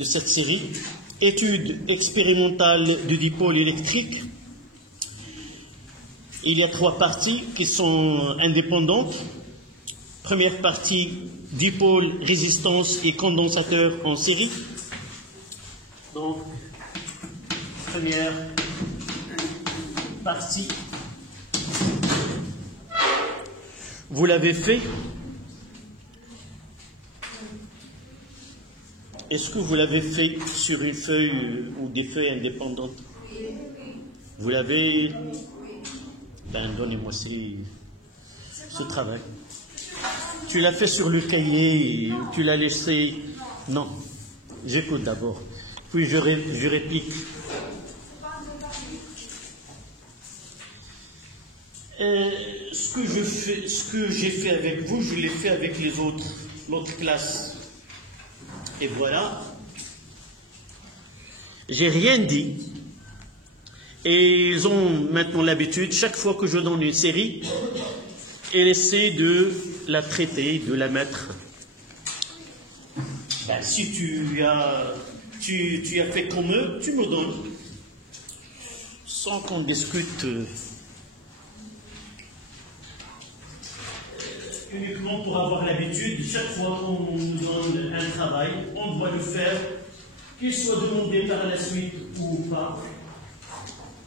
de cette série, étude expérimentale du dipôle électrique. Il y a 3 parties qui sont indépendantes. Première partie, dipôle, résistance et condensateur en série. Donc, première partie. Vous l'avez fait. Est-ce que vous l'avez fait sur une feuille ou des feuilles indépendantes? Vous l'avez... Ben, donnez-moi ce travail. Tu l'as fait sur le cahier, tu l'as laissé... Non, j'écoute d'abord. Puis je réplique. Ce que j'ai fait avec vous, je l'ai fait avec l'autre classe. Et voilà. J'ai rien dit. Et ils ont maintenant l'habitude, chaque fois que je donne une série, ils essaient de la traiter, de la mettre. Ben, si tu as fait comme eux, tu me donnes. Sans qu'on discute uniquement pour avoir l'habitude, chaque fois qu'on nous donne un travail, on doit le faire, qu'il soit demandé par la suite ou pas.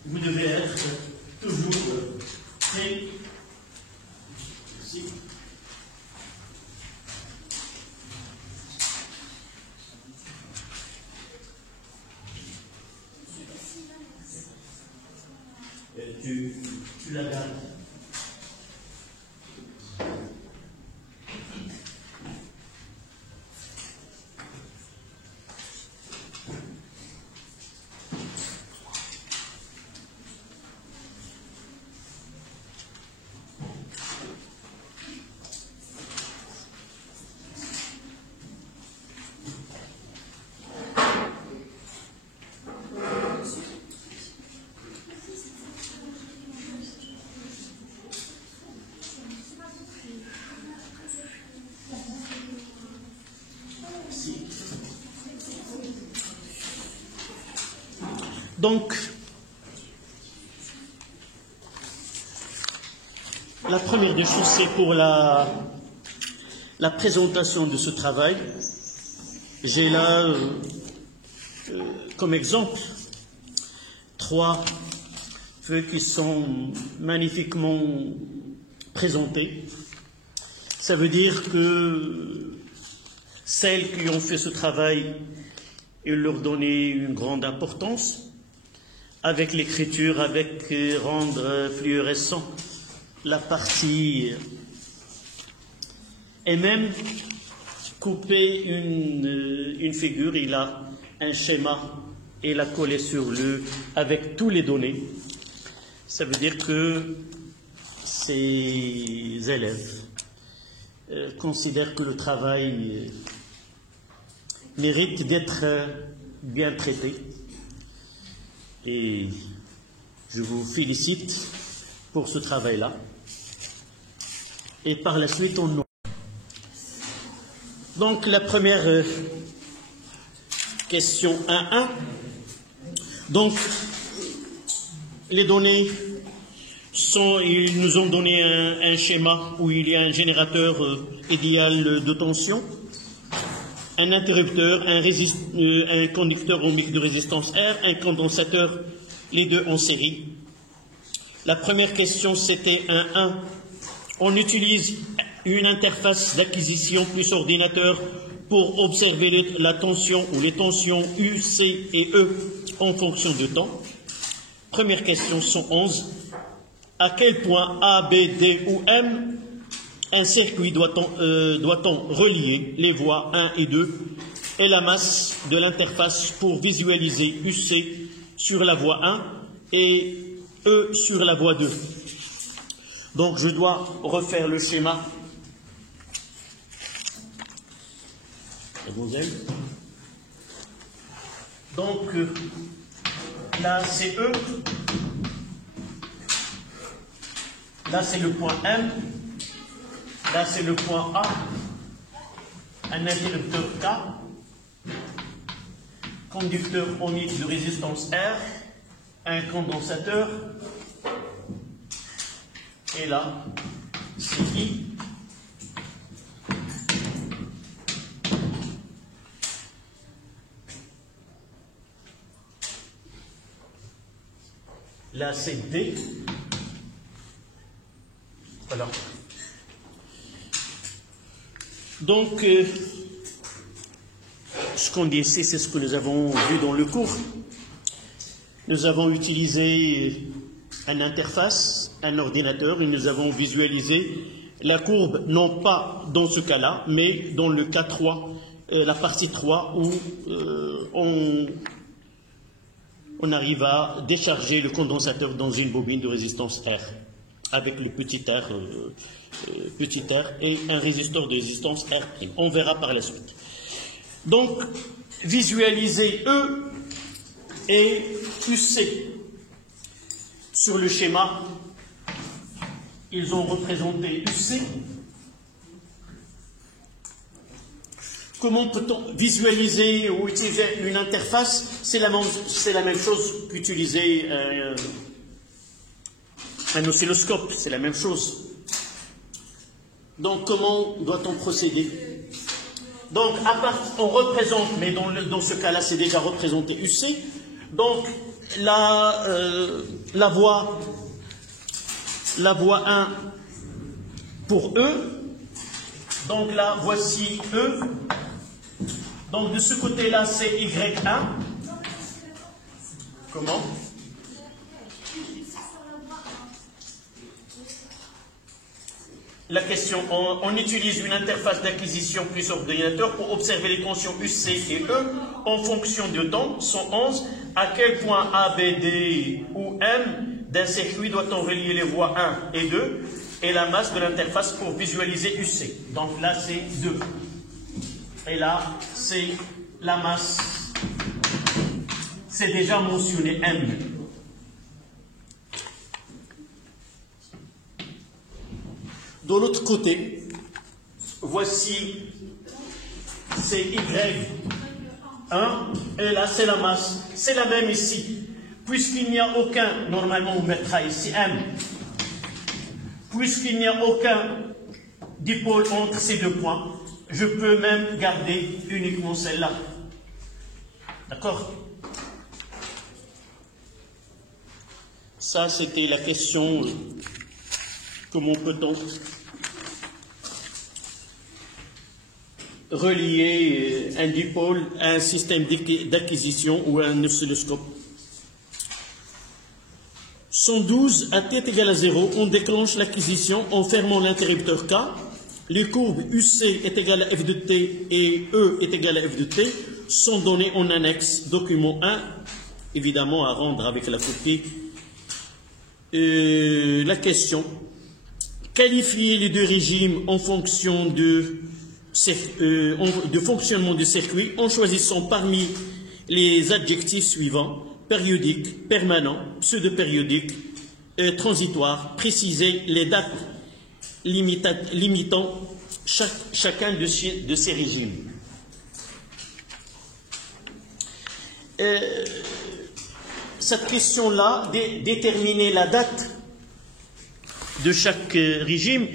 Vous devez être toujours prêt. Merci. Tu la gardes. Donc, la première des choses, c'est pour la présentation de ce travail. J'ai là, comme exemple, 3 feuilles qui sont magnifiquement présentées. Ça veut dire que celles qui ont fait ce travail, il leur donnait une grande importance. Avec l'écriture, avec rendre fluorescent la partie, et même couper une figure, il a un schéma et l'a collé sur avec tous les données. Ça veut dire que ces élèves considèrent que le travail mérite d'être bien traité. Et je vous félicite pour ce travail-là. Et par la suite, on... Donc, la première question 1.1. Donc, les données sont... Ils nous ont donné un schéma où il y a un générateur idéal de tension, un interrupteur, un conducteur ohmique de résistance R, un condensateur, les deux en série. La première question, c'était 1.1. On utilise une interface d'acquisition plus ordinateur pour observer la tension ou les tensions U, C et E en fonction de temps. Première question, 111. À quel point A, B, D ou M un circuit doit-on relier les voies 1 et 2 et la masse de l'interface pour visualiser UC sur la voie 1 et E sur la voie 2. Donc je dois refaire le schéma. Donc là c'est E, là c'est le point M. Là, c'est le point A, un interrupteur K. conducteur ohmique de résistance R, un condensateur, et là, c'est I. Là, c'est D. Voilà. Donc, ce qu'on dit ici, c'est ce que nous avons vu dans le cours. Nous avons utilisé une interface, un ordinateur, et nous avons visualisé la courbe, non pas dans ce cas-là, mais dans le cas 3, la partie 3, où on arrive à décharger le condensateur dans une bobine de résistance R, avec le petit r et un résisteur de résistance R'. On verra par la suite. Donc, visualiser E et UC. Sur le schéma, ils ont représenté UC. Comment peut-on visualiser ou utiliser une interface? C'est la même chose qu'utiliser un oscilloscope, c'est la même chose. Donc, comment doit-on procéder? Donc, on représente, mais dans ce cas-là, c'est déjà représenté UC. Donc, la voie 1 pour E. Donc là, voici E. Donc, de ce côté-là, c'est Y1. Comment? La question, on utilise une interface d'acquisition plus ordinateur pour observer les tensions UC et E en fonction de temps. 111. À quel point A, B, D ou M d'un circuit doit-on relier les voies 1 et 2 et la masse de l'interface pour visualiser UC. Donc là, c'est 2. Et là, c'est la masse. C'est déjà mentionné M. De l'autre côté, voici c'est Y1, et là c'est la masse. C'est la même ici. Puisqu'il n'y a aucun, normalement on mettra ici M, puisqu'il n'y a aucun dipôle entre ces deux points, je peux même garder uniquement celle-là. D'accord? Ça, c'était la question, comment peut-on relier un dipôle à un système d'acquisition ou à un oscilloscope. 112, à t égale à 0, on déclenche l'acquisition en fermant l'interrupteur K. Les courbes UC est égale à F de T et E est égale à F de T sont données en annexe document 1, évidemment à rendre avec la copie. La question, qualifier les deux régimes en fonction de fonctionnement du circuit en choisissant parmi les adjectifs suivants: périodique, permanent, pseudo-périodique, transitoire. Préciser les dates limitant chacun de ces régimes. Cette question-là, déterminer la date de chaque régime,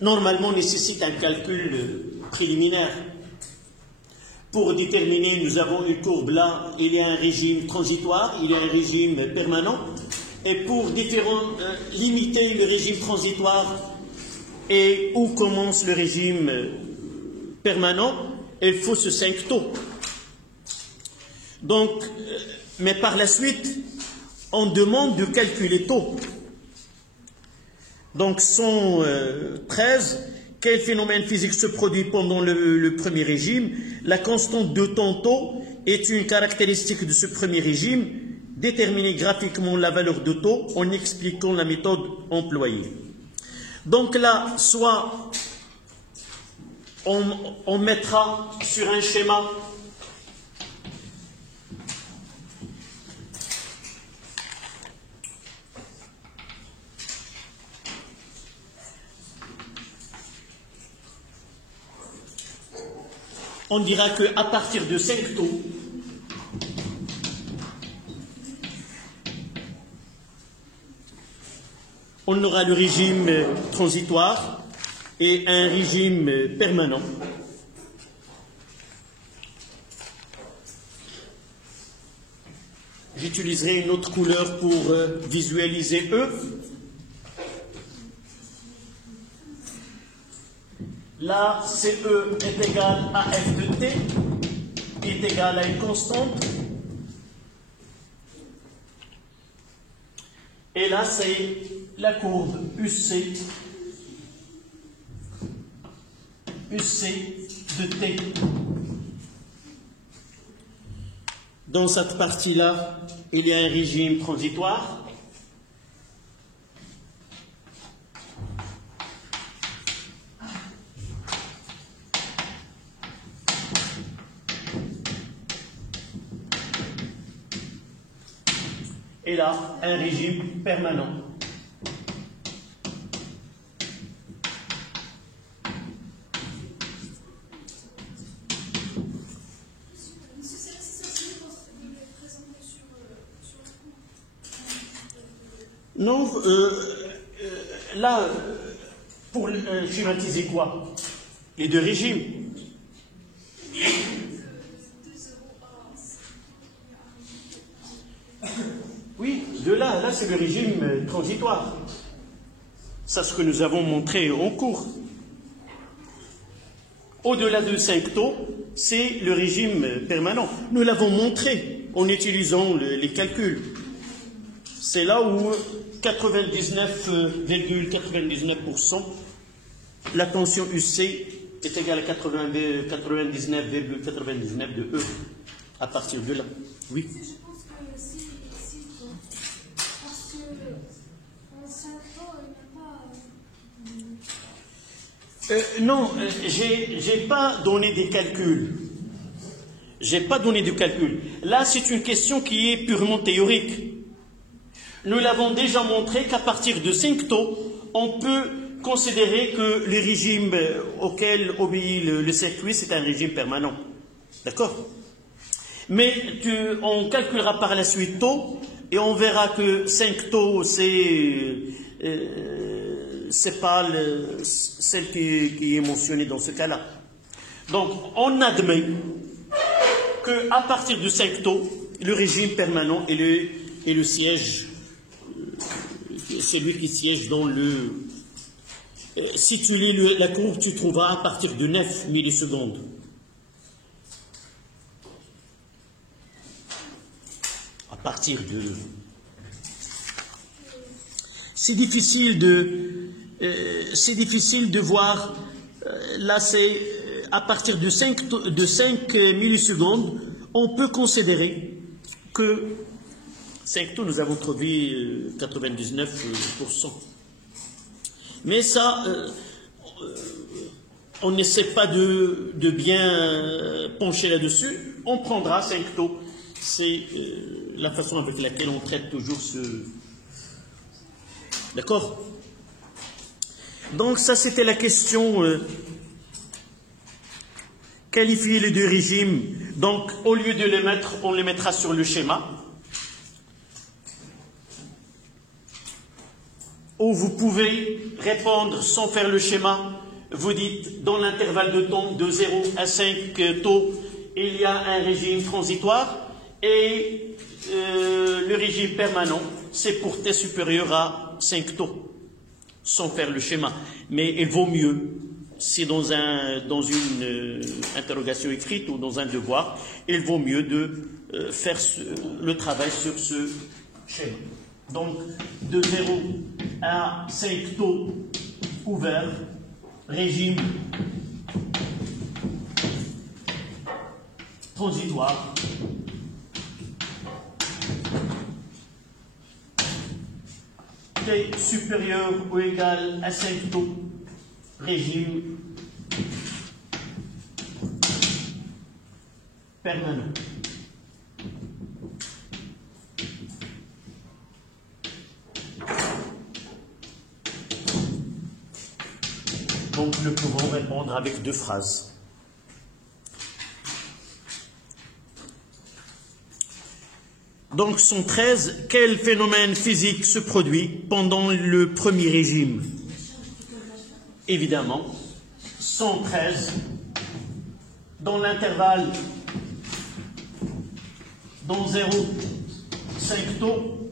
normalement nécessite un calcul préliminaire. Pour déterminer, nous avons une courbe là, il y a un régime transitoire, il y a un régime permanent, et pour limiter le régime transitoire et où commence le régime permanent, il faut ce 5 taux. Donc, mais par la suite, on demande de calculer taux. Donc, 113, quel phénomène physique se produit pendant le premier régime? La constante de temps taux est une caractéristique de ce premier régime. Déterminer graphiquement la valeur de taux en expliquant la méthode employée. Donc là, soit on mettra sur un schéma on dira qu'à partir de 5 taux, on aura le régime transitoire et un régime permanent. J'utiliserai une autre couleur pour visualiser E. Là, CE est égal à F de T, qui est égal à une constante. Et là, c'est la courbe UC de T. Dans cette partie-là, il y a un régime transitoire. Et là, un régime permanent. Non, là, pour schématiser quoi? Les deux régimes. Oui, de là c'est le régime transitoire. C'est ce que nous avons montré en cours. Au-delà de 5 taux, c'est le régime permanent. Nous l'avons montré en utilisant les calculs. C'est là où 99,99%, la tension UC est égale à 99,99 de E. À partir de là. Oui. Non, j'ai pas donné des calculs. J'ai pas donné de calcul. Là, c'est une question qui est purement théorique. Nous l'avons déjà montré qu'à partir de 5 taux, on peut considérer que le régime auquel obéit le circuit, c'est un régime permanent. D'accord? Mais on calculera par la suite taux, et on verra que 5 taux, c'est pas celle qui est mentionnée dans ce cas-là. Donc, on admet qu'à partir de 5 taux, le régime permanent est le siège, celui qui siège dans le... Si tu lis la courbe, tu trouveras à partir de 9 millisecondes. À partir de... C'est difficile de voir, là c'est à partir de 5 millisecondes, on peut considérer que 5 taux, nous avons trouvé 99%. Mais ça, on n'essaie pas de bien pencher là-dessus, on prendra 5 taux. C'est la façon avec laquelle on traite toujours ce... D'accord? Donc ça, c'était la question. Qualifier les deux régimes. Donc, au lieu de les mettre, on les mettra sur le schéma. Ou vous pouvez répondre sans faire le schéma. Vous dites, dans l'intervalle de temps de 0 à 5 taux, il y a un régime transitoire. Et le régime permanent, c'est pour t supérieur à 5 taux, sans faire le schéma. Mais il vaut mieux, si dans une interrogation écrite ou dans un devoir, il vaut mieux de faire le travail sur ce schéma. Donc, de 0 à 5 taux ouverts, régime transitoire. T supérieur ou égal à 5 taux, régime permanent. Donc nous pouvons répondre avec 2 phrases. Donc 113, quel phénomène physique se produit pendant le premier régime? Évidemment, 113, dans l'intervalle dans 0,5 taux,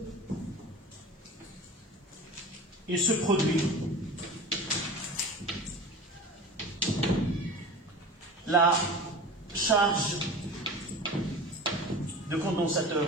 il se produit la charge de condensateur.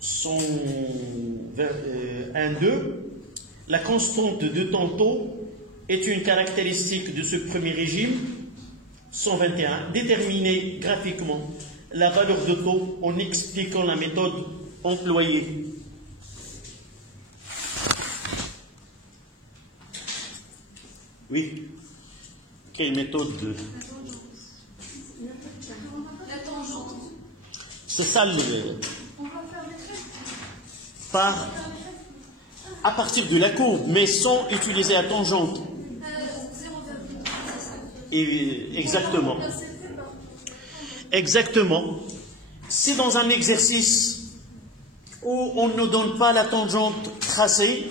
Son 1,2, la constante de tantôt est une caractéristique de ce premier régime. 121, déterminer graphiquement la valeur de taux en expliquant la méthode employée. Oui. Quelle méthode de... La tangente. C'est ça le... On va faire des traits. Par... À partir de la courbe, mais sans utiliser la tangente. 0,5, c'est ça. Et exactement. Exactement. Si dans un exercice où on ne donne pas la tangente tracée,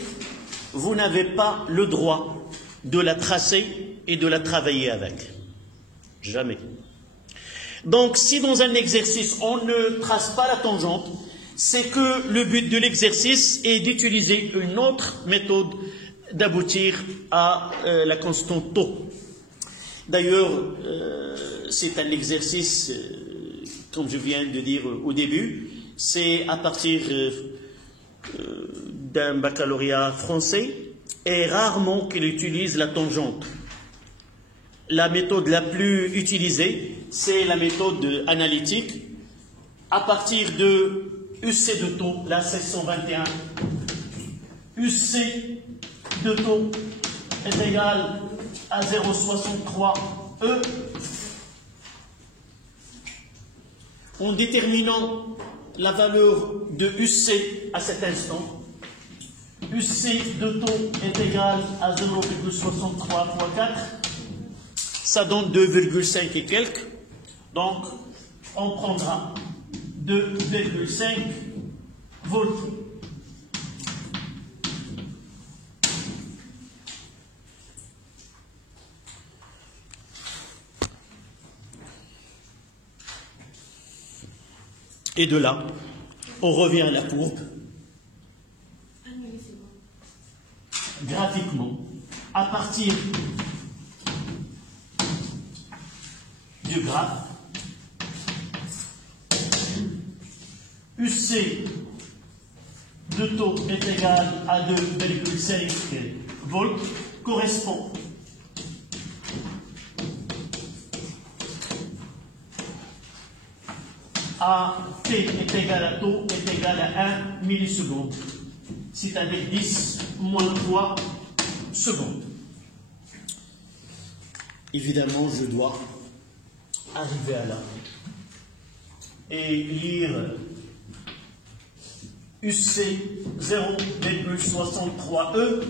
vous n'avez pas le droit de la tracer et de la travailler avec. Jamais. Donc, si dans un exercice, on ne trace pas la tangente, c'est que le but de l'exercice est d'utiliser une autre méthode d'aboutir à la constante taux. D'ailleurs, c'est un exercice, comme je viens de dire au début, c'est à partir d'un baccalauréat français, et rarement qu'il utilise la tangente. La méthode la plus utilisée, c'est la méthode analytique. À partir de UC de taux, là c'est 121, UC de taux est égal à 0,63 E. En déterminant la valeur de UC à cet instant, UC de taux est égal à 0,63 fois 4, ça donne 2,5 et quelques. Donc, on prendra 2,5 volts. Et de là, on revient à la courbe. Graphiquement, à partir du graphe, UC de taux est égal à 2,5 volts, correspond à T est égal à taux est égal à 1 milliseconde, c'est-à-dire 10 moins 3 secondes. Évidemment, je dois arriver à là et lire UC 0,63 E,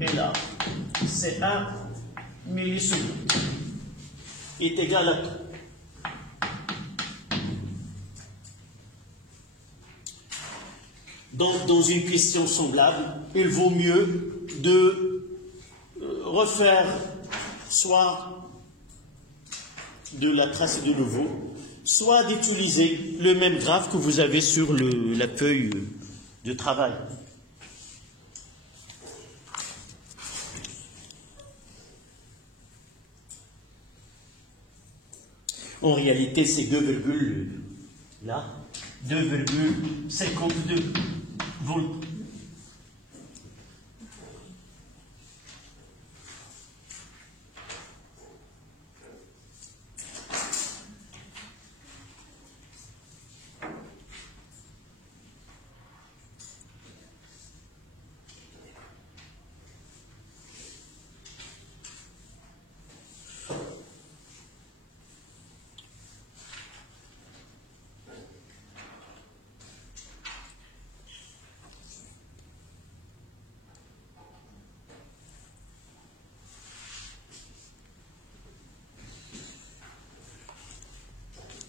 et là, c'est 1 milliseconde, est égal à tout. Donc, dans une question semblable, il vaut mieux de refaire soit de la tracer de nouveau, soit d'utiliser le même graphe que vous avez sur la feuille de travail. En réalité, c'est 2,52 volts.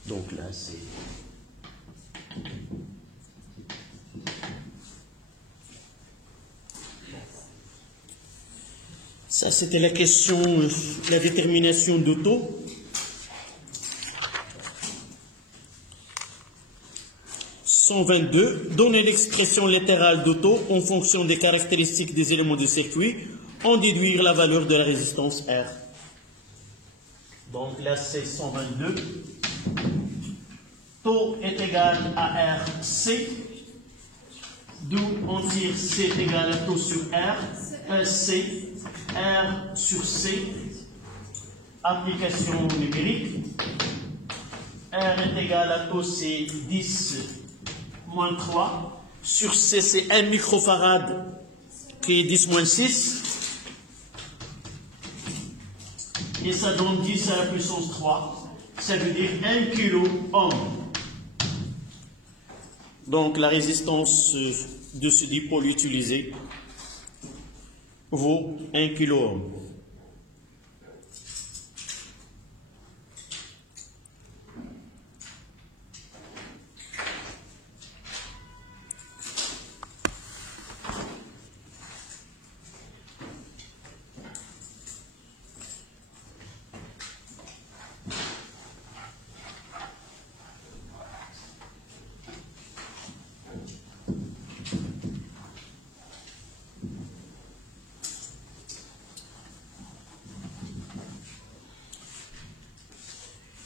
Donc là, c'est... Ça, c'était la question, la détermination de taux. Donner l'expression littérale de taux en fonction des caractéristiques des éléments du circuit, en déduire la valeur de la résistance R. Donc là, c'est 122. Taux est égal à RC, d'où on tire C est égal à taux sur R, C, R sur C, application numérique. R est égal à taux, c'est 10 moins 3. Sur C, c'est 1 microfarad qui est 10 moins 6. Et ça donne 10 à la puissance 3. Ça veut dire 1 kilo ohm. Donc la résistance de ce dipôle utilisé vaut 1 kilo ohm.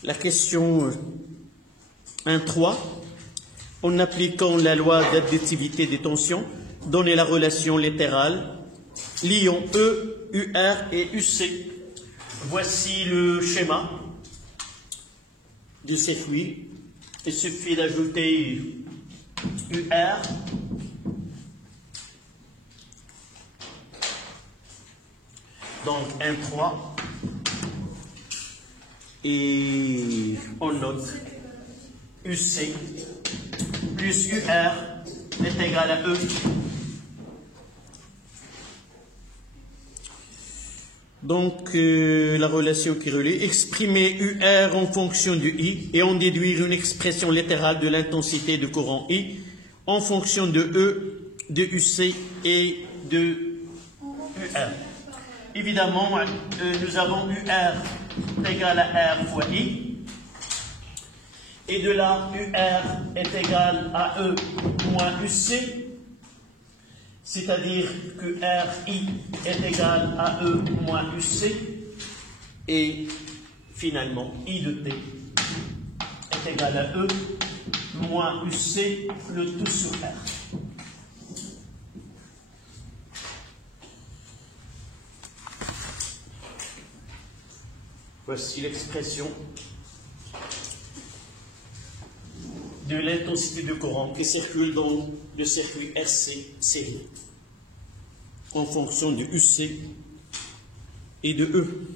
La question 1.3, en appliquant la loi d'additivité des tensions, donnez la relation littérale liant E, UR et UC. Voici le schéma du circuit. Il suffit d'ajouter UR donc 1.3. Et on note UC plus UR est égal à E. Donc la relation qui relie, exprimer UR en fonction du I et en déduire une expression littérale de l'intensité du courant I en fonction de E, de UC et de UR. Évidemment, nous avons UR égal à R fois I, et de là, UR est égal à E moins UC, c'est-à-dire que RI est égal à E moins UC, et finalement, I de T est égal à E moins UC, le tout sur R. Voici l'expression de l'intensité de courant qui circule dans le circuit RC série en fonction de UC et de E.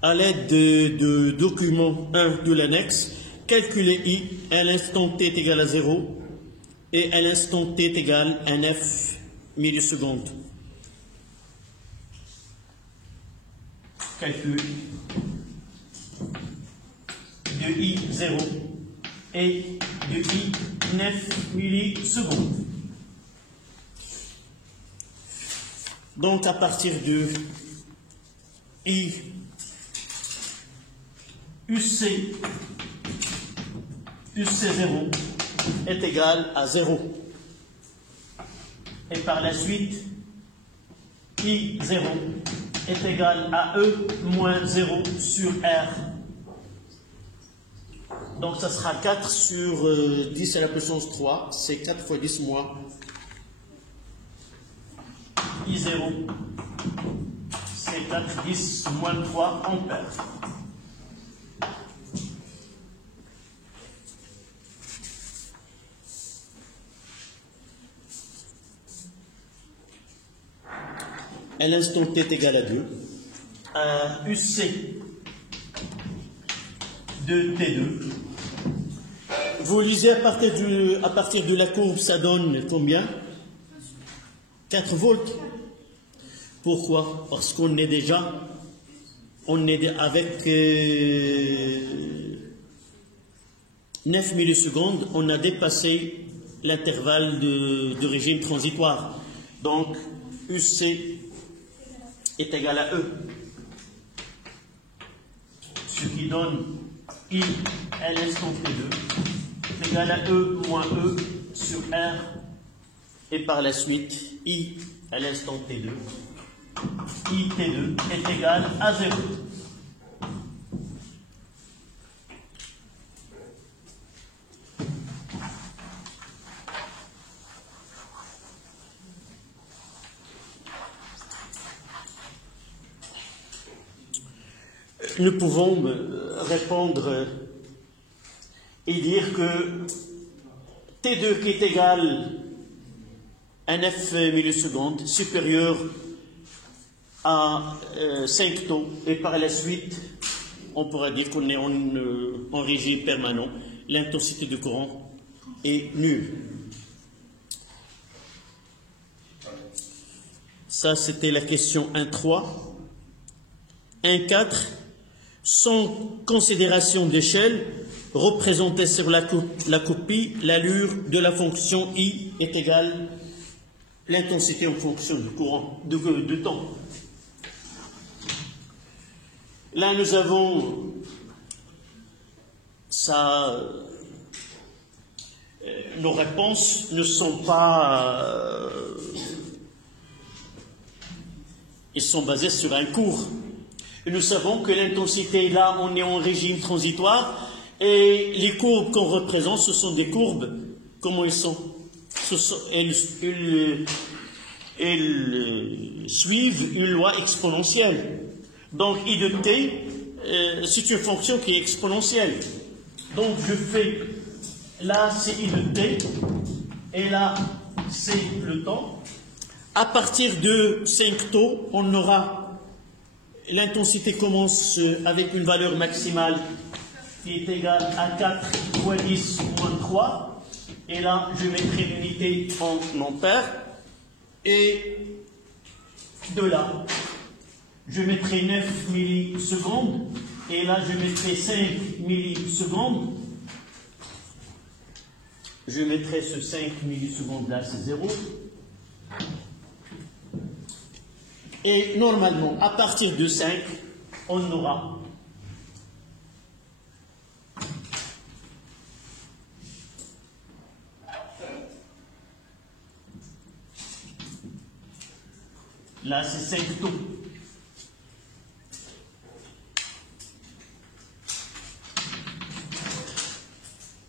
À l'aide de document 1 de l'annexe, calculez I à l'instant t est égal à 0 et à l'instant t est égal à 9 millisecondes. Calcul de I0 et de I9 millisecondes. Donc à partir de I UC0 est égal à 0. Et par la suite, I0 est égal à E moins 0 sur R. Donc ça sera 4 sur 10 à la puissance 3, c'est 4 fois 10 moins I0, c'est 4, 10 moins 3 ampères. À l'instant t est égal à 2, à UC de T2. Vous lisez à partir de la courbe, ça donne combien? 4 volts. Pourquoi? Parce qu'on est déjà, avec 9 millisecondes, on a dépassé l'intervalle de régime transitoire. Donc, UC est égal à E, ce qui donne I ls contre T2 est égal à E moins E sur R, et par la suite, I à l'instant T2, I T2 est égal à 0. Nous pouvons répondre et dire que T2 qui est égal à 9 millisecondes supérieur à 5 taux, et par la suite on pourra dire qu'on est en régime permanent, l'intensité de courant est nulle. Ça c'était la question 1.3. 1.4. Sans considération d'échelle, représentée sur la copie, l'allure de la fonction I est égale l'intensité en fonction du courant, de temps. Là, nous avons ça. Nos réponses ne sont pas. Ils sont basés sur un cours. Et nous savons que l'intensité, là, on est en régime transitoire, et les courbes qu'on représente, ce sont des courbes, comment elles sont, elles suivent une loi exponentielle. Donc, I de t, c'est une fonction qui est exponentielle. Donc, je fais, là, c'est I de t, et là, c'est le temps. À partir de 5 taux, on aura... L'intensité commence avec une valeur maximale qui est égale à 4 fois 10 moins 3. Et là, je mettrai l'unité en ampères. Et de là, je mettrai 9 millisecondes. Et là, je mettrai 5 millisecondes. Je mettrai ce 5 millisecondes là, c'est 0. Et normalement, à partir de 5, on aura là, c'est 5 taux.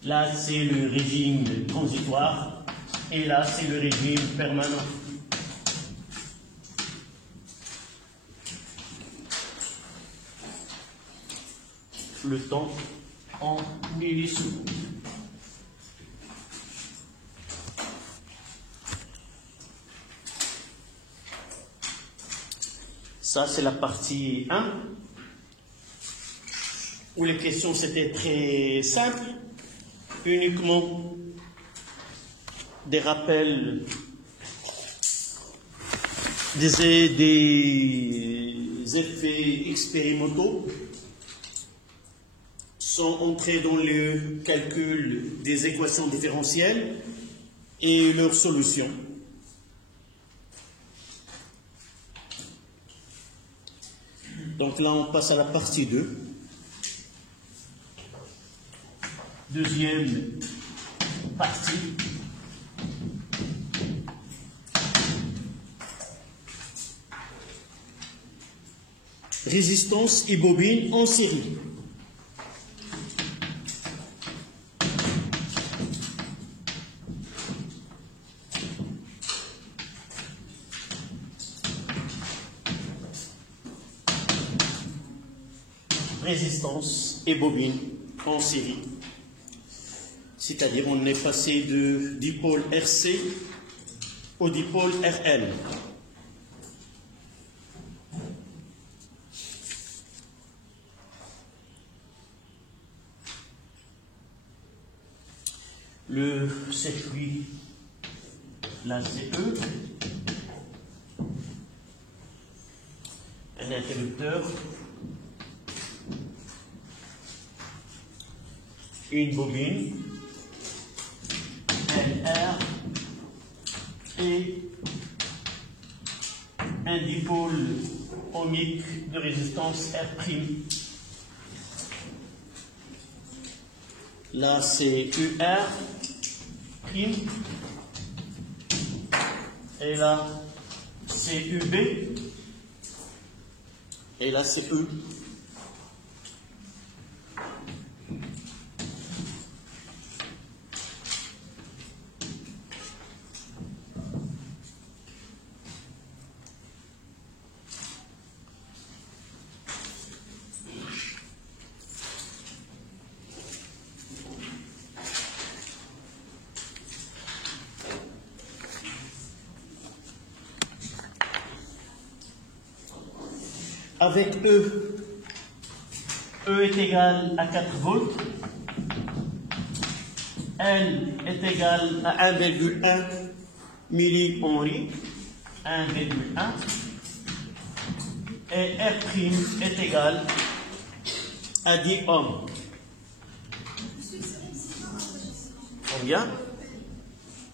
Là, c'est le régime transitoire. Et là, c'est le régime permanent. Le temps en millisecondes. Ça, c'est la partie 1, où les questions c'était très simples, uniquement des rappels, des effets expérimentaux sont entrés dans le calcul des équations différentielles et leurs solutions. Donc là, on passe à la partie 2. Deuxième partie. Résistance et bobine en série. Résistance et bobine en série. C'est-à-dire on est passé de dipôle RC au dipôle RL. Le circuit, la CE, un interrupteur, une bobine, LR et un dipôle ohmique de résistance R'. Là, c'est UR', et là, c'est UB, et là, c'est E. Avec E est égal à 4 volts, L est égal à 1,1 millihenry, 1,1, et R' est égal à 10 ohms. Combien?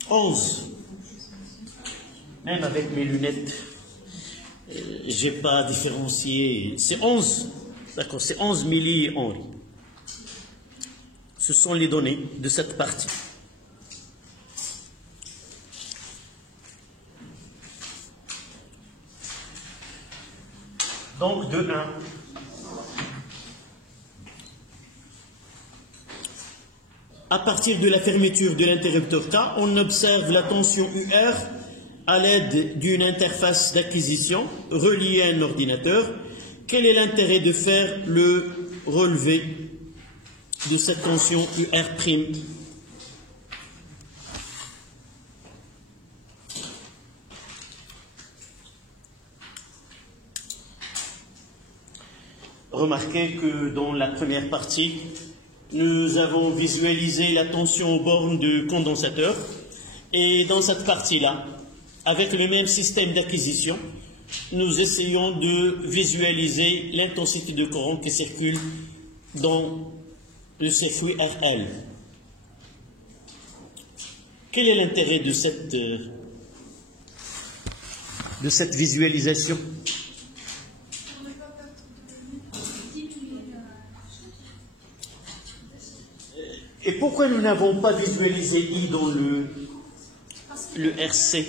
11. Même avec mes lunettes, j'ai pas différencié. C'est 11. D'accord, c'est 11 millihenry. Ce sont les données de cette partie. Donc, de 1. À partir de la fermeture de l'interrupteur K, on observe la tension UR à l'aide d'une interface d'acquisition reliée à un ordinateur. Quel est l'intérêt de faire le relevé de cette tension UR'? Remarquez que dans la première partie, nous avons visualisé la tension aux bornes de condensateur, et dans cette partie-là, avec le même système d'acquisition, nous essayons de visualiser l'intensité de courant qui circule dans le circuit RL. Quel est l'intérêt de cette visualisation? Et pourquoi nous n'avons pas visualisé I dans le RC?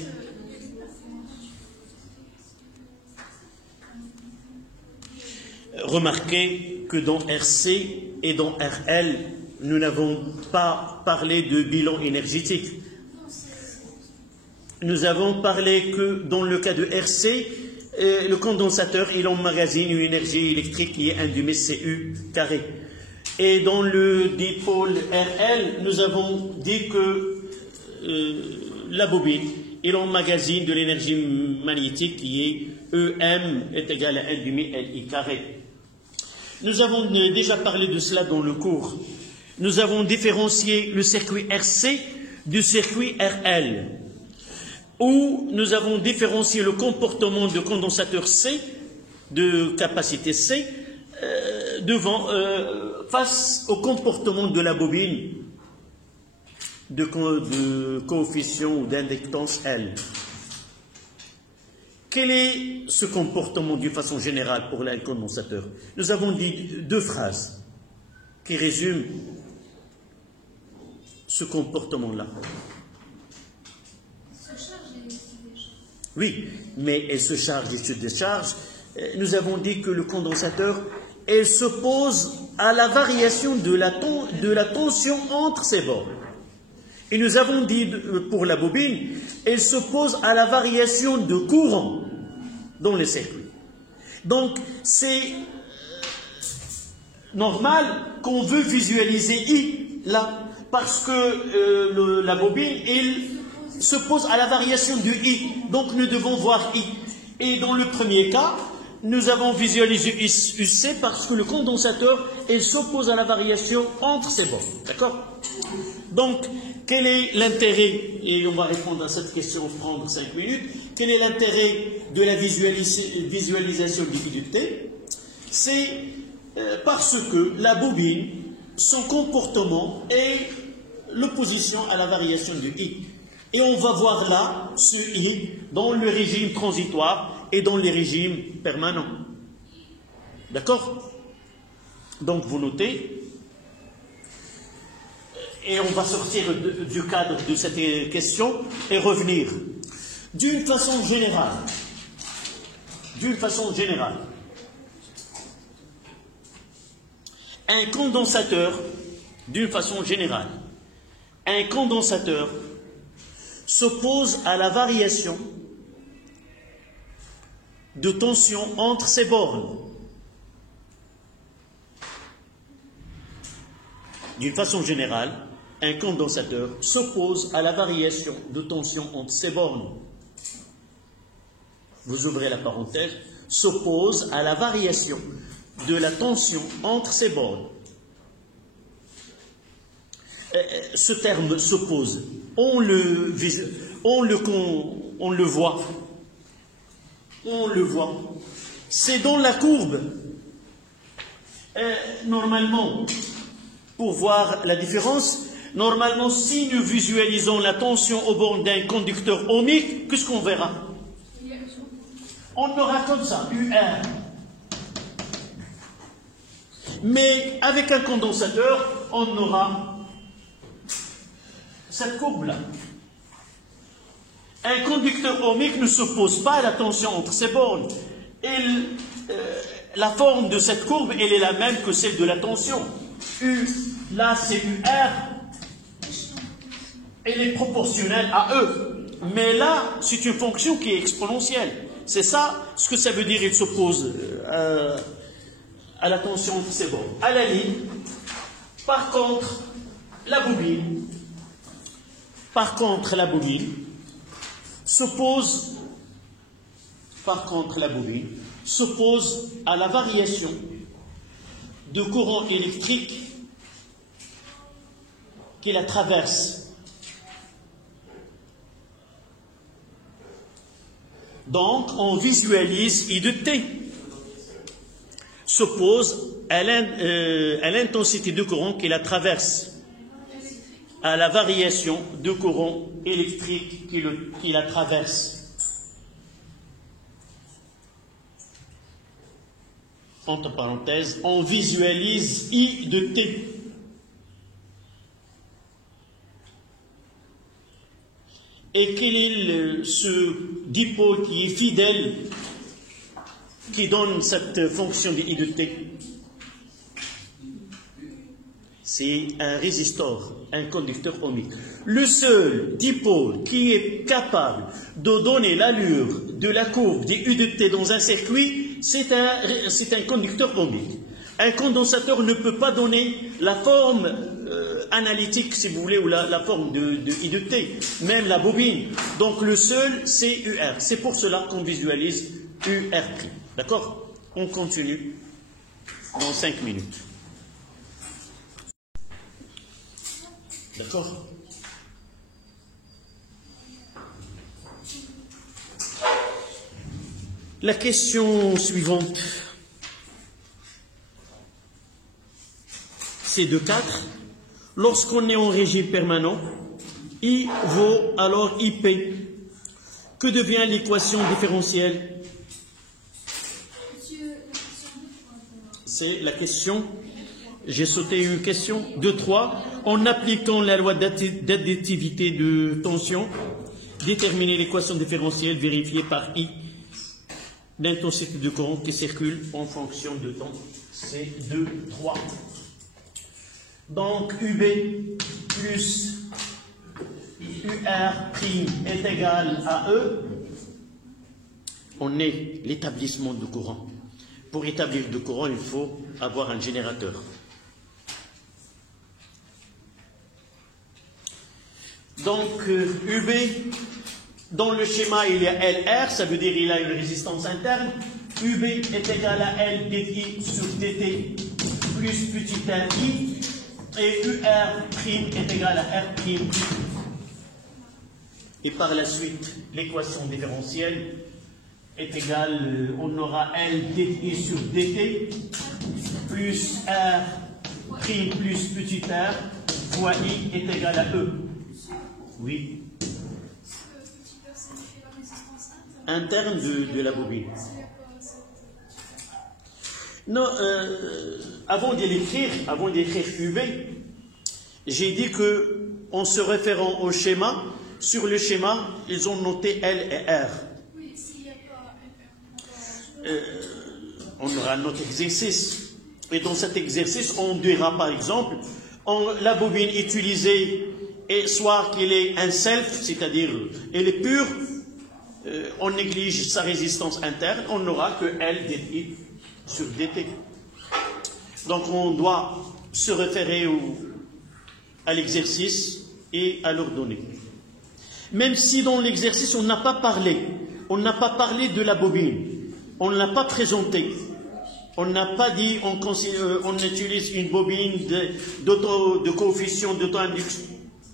Remarquez que dans RC et dans RL, nous n'avons pas parlé de bilan énergétique. Nous avons parlé que dans le cas de RC, le condensateur, il emmagasine une énergie électrique qui est 1 demi Cu carré. Et dans le dipôle RL, nous avons dit que la bobine, il emmagasine de l'énergie magnétique qui est EM est égal à 1 demi Li carré. Nous avons déjà parlé de cela dans le cours. Nous avons différencié le circuit RC du circuit RL, où nous avons différencié le comportement de condensateur C, de capacité C, face au comportement de la bobine de coefficient ou d'inductance L. Quel est ce comportement d'une façon générale pour le condensateur? Nous avons dit deux phrases qui résument ce comportement-là. Oui, mais elle se charge et se décharge. Nous avons dit que le condensateur, elle s'oppose à la variation de la tension entre ses bords. Et nous avons dit pour la bobine, elle s'oppose à la variation de courant dans le circuit. Donc, c'est normal qu'on veut visualiser I là, parce que la bobine, elle s'oppose à la variation de I. Donc, nous devons voir I. Et dans le premier cas, nous avons visualisé UC parce que le condensateur, il s'oppose à la variation entre ses bords. D'accord? Donc, quel est l'intérêt, et on va répondre à cette question, prendre 5 minutes, quel est l'intérêt de la visualisation de liquidité? C'est parce que la bobine, son comportement est l'opposition à la variation du I. Et on va voir là ce I dans le régime transitoire et dans les régimes permanents. D'accord? Donc vous notez, et on va sortir du cadre de cette question et revenir. D'une façon générale, un condensateur, s'oppose à la variation de tension entre ses bornes. D'une façon générale, un condensateur s'oppose à la variation de tension entre ses bornes. Vous ouvrez la parenthèse, s'oppose à la variation de la tension entre ses bornes. Ce terme s'oppose, on le voit. C'est dans la courbe. Normalement, pour voir la différence, normalement, si nous visualisons la tension aux bornes d'un conducteur ohmique, qu'est-ce qu'on verra? On aura comme ça, UR. Mais avec un condensateur, on aura cette courbe-là. Un conducteur ohmique ne s'oppose pas à la tension entre ses bornes. La forme de cette courbe, elle est la même que celle de la tension. U, là c'est UR, elle est proportionnelle à E. Mais là, c'est une fonction qui est exponentielle. C'est ça ce que ça veut dire, il s'oppose à la tension entre ses bornes. À la ligne, par contre, la bobine s'oppose à la variation de courant électrique qui la traverse. Donc, on visualise I de T s'oppose à l'intensité de courant qui la traverse, à la variation de courant électrique qui la traverse. Entre parenthèses, on visualise I de T. Et quel est ce dipôle qui est fidèle, qui donne cette fonction de I de T? C'est un résistor, un conducteur ohmique. Le seul dipôle qui est capable de donner l'allure de la courbe de I de T dans un circuit, c'est un conducteur ohmique. Un condensateur ne peut pas donner la forme analytique, si vous voulez, ou la forme de I de T, même la bobine. Donc le seul, c'est UR. C'est pour cela qu'on visualise UR'. D'accord? On continue dans 5 minutes. D'accord? La question suivante, c'est de 4. Lorsqu'on est en régime permanent, I vaut alors IP. Que devient l'équation différentielle? C'est la question. J'ai sauté une question. 2-3. En appliquant la loi d'additivité de tension, déterminer l'équation différentielle vérifiée par I, l'intensité de courant qui circule en fonction de temps. C'est 2-3. Donc, UB plus UR' est égal à E. On est l'établissement de courant. Pour établir de courant, il faut avoir un générateur. Donc, UB, dans le schéma, il y a LR, ça veut dire qu'il a une résistance interne. UB est égal à L dt sur dt plus petit r I. Et UR' est égal à R'. Et par la suite, l'équation différentielle est égale, on aura L dt sur dt plus R' plus petit r fois I est égal à E. Oui. Interne de la bobine. Non, avant d'écrire UV, j'ai dit que, en se référant au schéma, sur le schéma, ils ont noté L et R. Oui, s'il n'y a pas On aura notre exercice. Et dans cet exercice, on dira par exemple, la bobine utilisée, et soit qu'elle est un self, c'est-à-dire elle est pure, on néglige sa résistance interne, on n'aura que L dt sur dt. Donc on doit se référer à l'exercice et à l'ordonnée. Même si dans l'exercice on n'a pas parlé de la bobine, on ne l'a pas présenté, on n'a pas dit on utilise une bobine de coefficient d'auto-induction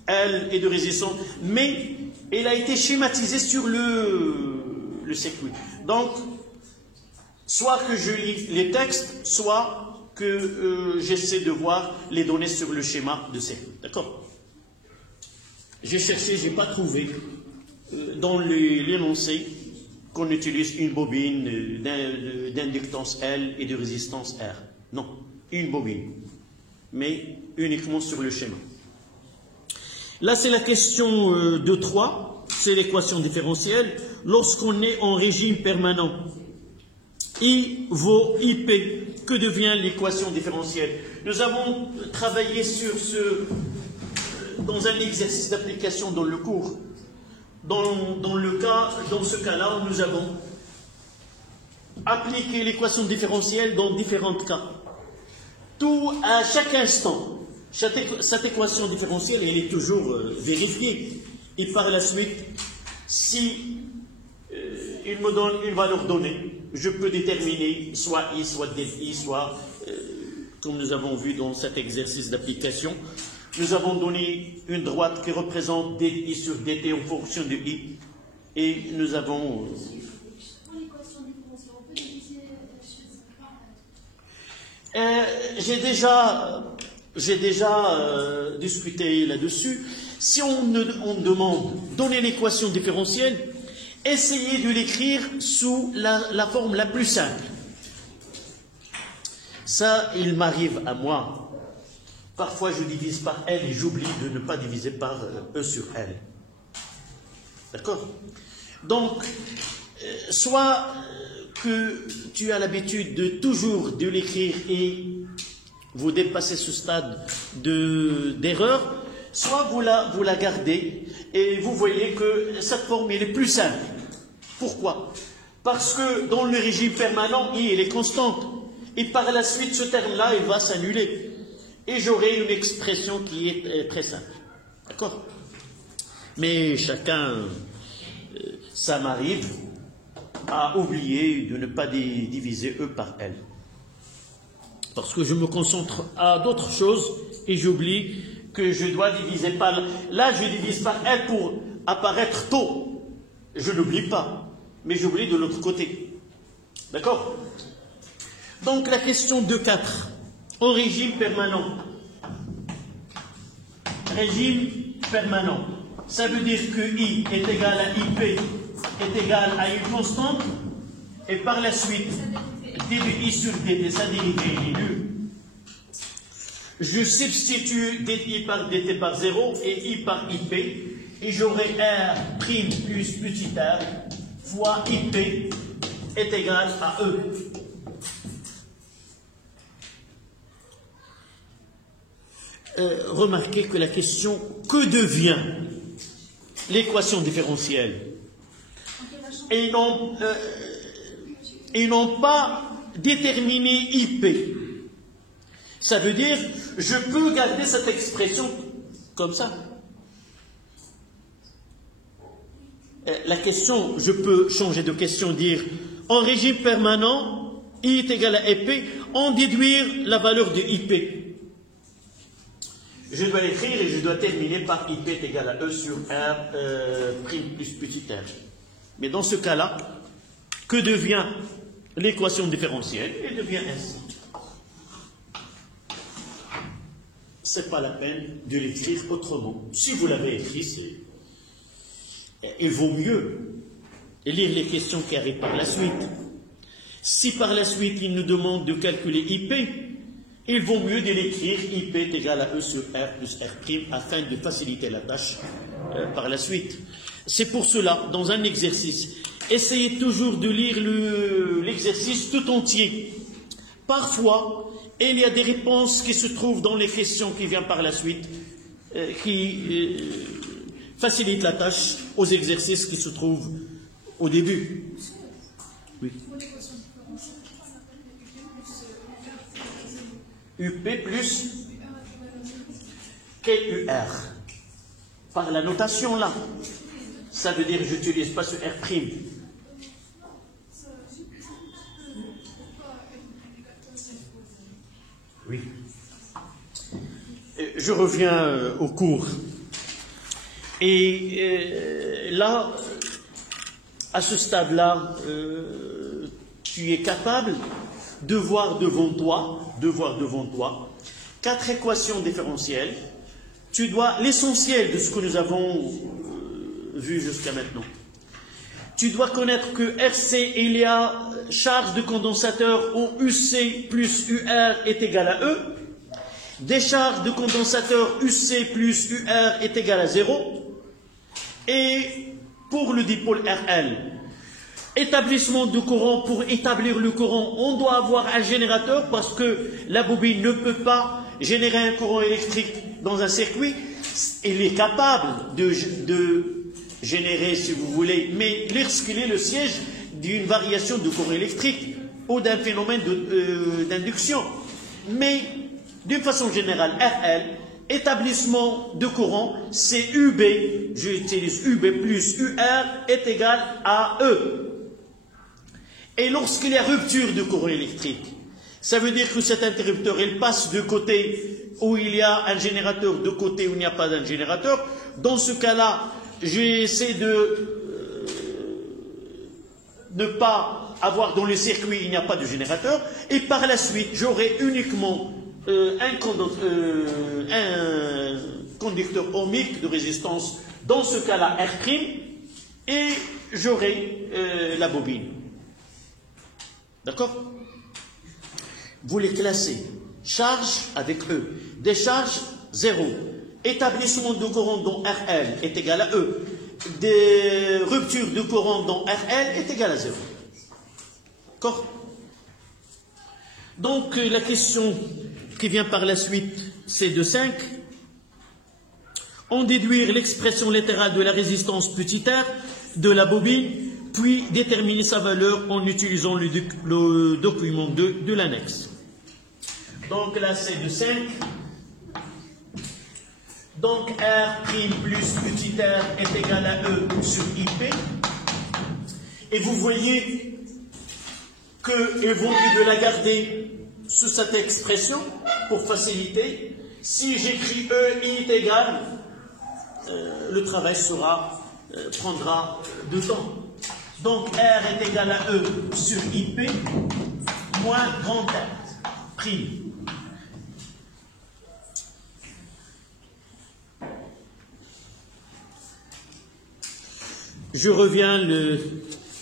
L et de résistance, mais elle a été schématisée sur le circuit. Donc, soit que je lis les textes, soit que j'essaie de voir les données sur le schéma de circuit. D'accord? J'ai cherché, je n'ai pas trouvé dans l'énoncé qu'on utilise une bobine d'inductance L et de résistance R. Non, une bobine, mais uniquement sur le schéma. Là, c'est la question de 3, c'est l'équation différentielle. Lorsqu'on est en régime permanent, I vaut IP, que devient l'équation différentielle? Nous avons travaillé sur dans un exercice d'application dans le cours. Dans ce cas-là, nous avons appliqué l'équation différentielle dans différents cas. À chaque instant, cette équation différentielle, elle est toujours vérifiée. Et par la suite, si il me donne une valeur donnée, je peux déterminer soit I, soit DI, soit, comme nous avons vu dans cet exercice d'application, nous avons donné une droite qui représente DI sur DT en fonction de I. Et nous avons... J'ai déjà discuté là-dessus. Si on demande donner l'équation différentielle, essayez de l'écrire sous la forme la plus simple. Ça, il m'arrive à moi. Parfois, je divise par L et j'oublie de ne pas diviser par E sur L. D'accord? Donc, soit que tu as l'habitude de toujours de l'écrire et vous dépassez ce stade d'erreur, soit vous la gardez et vous voyez que cette forme elle est plus simple. Pourquoi? Parce que dans le régime permanent, I elle est constante. Et par la suite, ce terme-là, il va s'annuler. Et j'aurai une expression qui est très simple. D'accord? Mais chacun, ça m'arrive à oublier de ne pas diviser E par L. Parce que je me concentre à d'autres choses et j'oublie que je dois diviser par... Là, je divise par L pour apparaître tôt. Je n'oublie pas, mais j'oublie de l'autre côté. D'accord? Donc la question 2.4. En régime permanent. Régime permanent. Ça veut dire que I est égal à IP est égal à une constante et par la suite d de I sur dt, sa dérivée est nulle. Je substitue dt par dt par 0 et I par IP et j'aurai R' plus petit r fois IP est égal à E. Remarquez que la question « Que devient l'équation différentielle ?» et ils n'ont pas déterminé IP. Ça veut dire, je peux garder cette expression comme ça. La question, je peux changer de question, dire en régime permanent, I est égal à IP, en déduire la valeur de IP. je dois écrire et je dois terminer par IP est égal à E sur R prime plus petit r. Mais dans ce cas-là, que devient l'équation différentielle? Elle devient ainsi. Ce n'est pas la peine de l'écrire autrement. Si vous l'avez écrit, il vaut mieux lire les questions qui arrivent par la suite. Si par la suite il nous demande de calculer IP, il vaut mieux de l'écrire IP est égal à E sur R plus R' afin de faciliter la tâche par la suite. C'est pour cela, dans un exercice, essayez toujours de lire l'exercice tout entier. Parfois, il y a des réponses qui se trouvent dans les questions qui viennent par la suite, qui facilitent la tâche aux exercices qui se trouvent au début. Oui. UP plus QUR. Par la notation là. Ça veut dire que je n'utilise pas ce R'. Oui. Je reviens au cours. Et là, à ce stade-là, tu es capable de voir devant toi 4 équations différentielles. Tu dois l'essentiel de ce que nous avons vu jusqu'à maintenant. Tu dois connaître que RC, il y a charge de condensateur où UC plus UR est égal à E. Décharge de condensateur UC plus UR est égal à 0. Et pour le dipôle RL, établissement de courant, pour établir le courant, on doit avoir un générateur parce que la bobine ne peut pas générer un courant électrique dans un circuit. Il est capable de générer, si vous voulez, mais lorsqu'il est le siège d'une variation de courant électrique ou d'un phénomène d'induction. Mais d'une façon générale, RL, établissement de courant, c'est UB, j'utilise UB plus UR est égal à E. Et lorsqu'il y a rupture de courant électrique, ça veut dire que cet interrupteur, il passe de côté où il y a un générateur, de côté où il n'y a pas d'un générateur. Dans ce cas-là, j'essaie de ne pas avoir dans le circuit, il n'y a pas de générateur. Et par la suite, j'aurai uniquement un conducteur ohmique de résistance, dans ce cas-là R', et j'aurai la bobine. D'accord? Vous les classez. Charge avec E. Décharge 0. Établissement de courant dont RL est égal à E. Des ruptures de courant dont RL est égal à 0. D'accord? Donc la question qui vient par la suite, c'est de 5. En déduire l'expression littérale de la résistance petit r de la bobine, puis déterminer sa valeur en utilisant le document 2 de l'annexe. Donc là, c'est de 5. Donc R' plus petit r est égal à E sur IP. Et vous voyez qu'il vaut mieux de la garder sous cette expression pour faciliter. Si j'écris E, I est égal, le travail prendra de temps. Donc R est égal à E sur IP moins grand R prime. Je reviens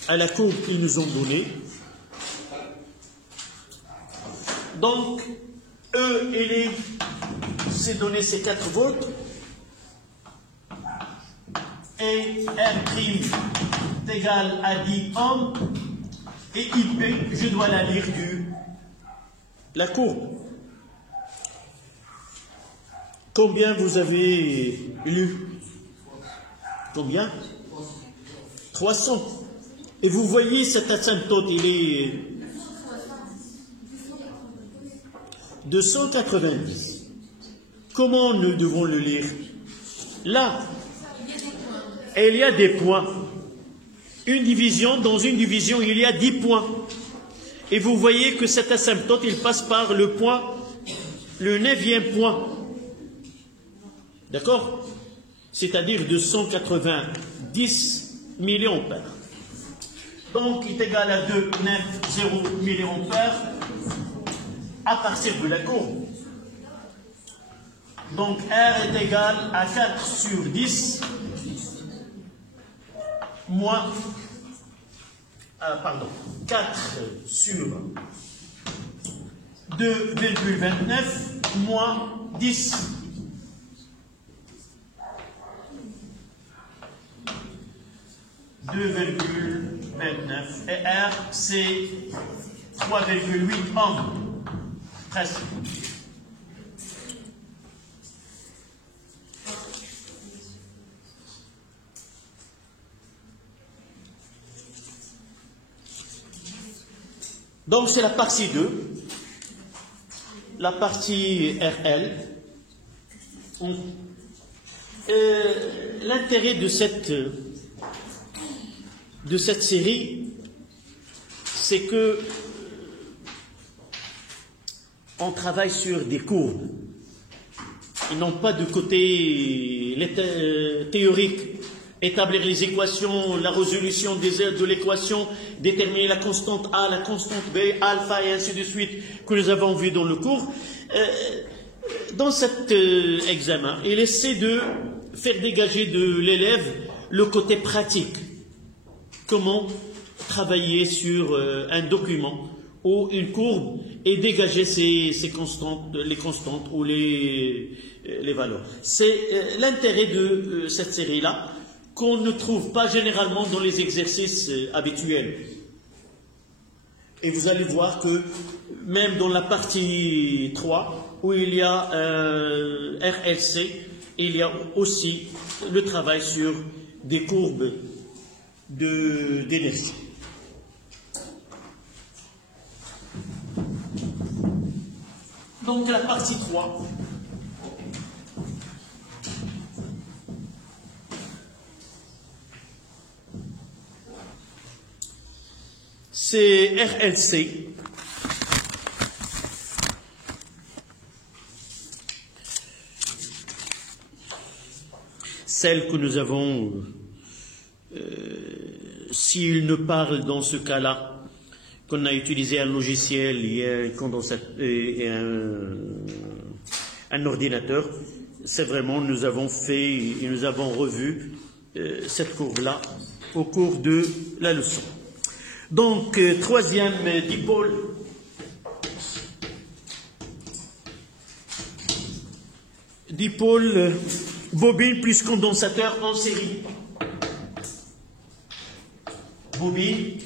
à la courbe qu'ils nous ont donnée. Donc, E, c'est donné ces 4 volts. Et R' est égal à 10 ohms. Et IP, je dois la lire la courbe. Combien vous avez lu? Combien? 300. Et vous voyez cet asymptote, il est 290. Comment nous devons le lire? Là, il y a des points. Une division, dans une division, il y a 10 points. Et vous voyez que cet asymptote, il passe par le point, le 9e point. D'accord? C'est-à-dire de 190 milliampères. Donc, il est égal à 2,90 milliampères à partir de la courbe. Donc, R est égal à 4 sur 10 moins, 4 sur 2,29 moins 10. Et R, c'est 3,8 ohms. Presque. Donc, c'est la partie 2. La partie RL. L'intérêt de cette série, c'est que on travaille sur des courbes. Ils n'ont pas de côté théorique, établir les équations, la résolution de l'équation, déterminer la constante A, la constante B, alpha et ainsi de suite, que nous avons vu dans le cours. Dans cet examen, il essaie de faire dégager de l'élève le côté pratique. Comment travailler sur un document ou une courbe et dégager les constantes ou les valeurs. C'est l'intérêt de cette série-là qu'on ne trouve pas généralement dans les exercices habituels. Et vous allez voir que même dans la partie 3, où il y a RLC, il y a aussi le travail sur des courbes d'énergie. Donc la partie 3. C'est RLC. Celle que nous avons, s'il ne parle dans ce cas-là, qu'on a utilisé un logiciel et un ordinateur, c'est vraiment, nous avons fait et nous avons revu cette courbe-là au cours de la leçon. Donc, troisième dipôle, bobine plus condensateur en série. Bobine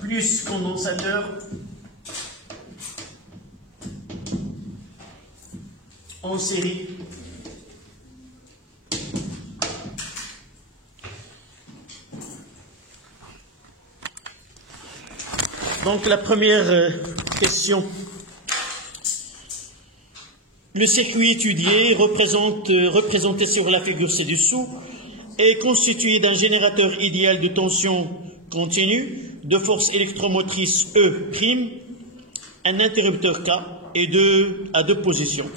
plus condensateur en série. Donc la première question. Le circuit étudié, représenté sur la figure ci-dessous, est constitué d'un générateur idéal de tension continue, de force électromotrice E', un interrupteur K à deux positions,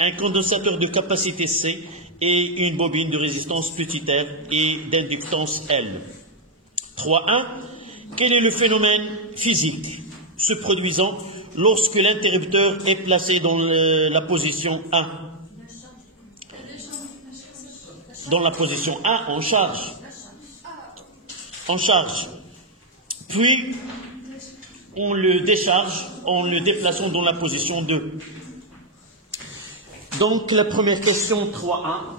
un condensateur de capacité C et une bobine de résistance petit r et d'inductance L. 3.1. Quel est le phénomène physique se produisant lorsque l'interrupteur est placé dans la position 1? Dans la position 1, en charge. En charge. Puis, on le décharge en le déplaçant dans la position 2. Donc, la première question 3.1.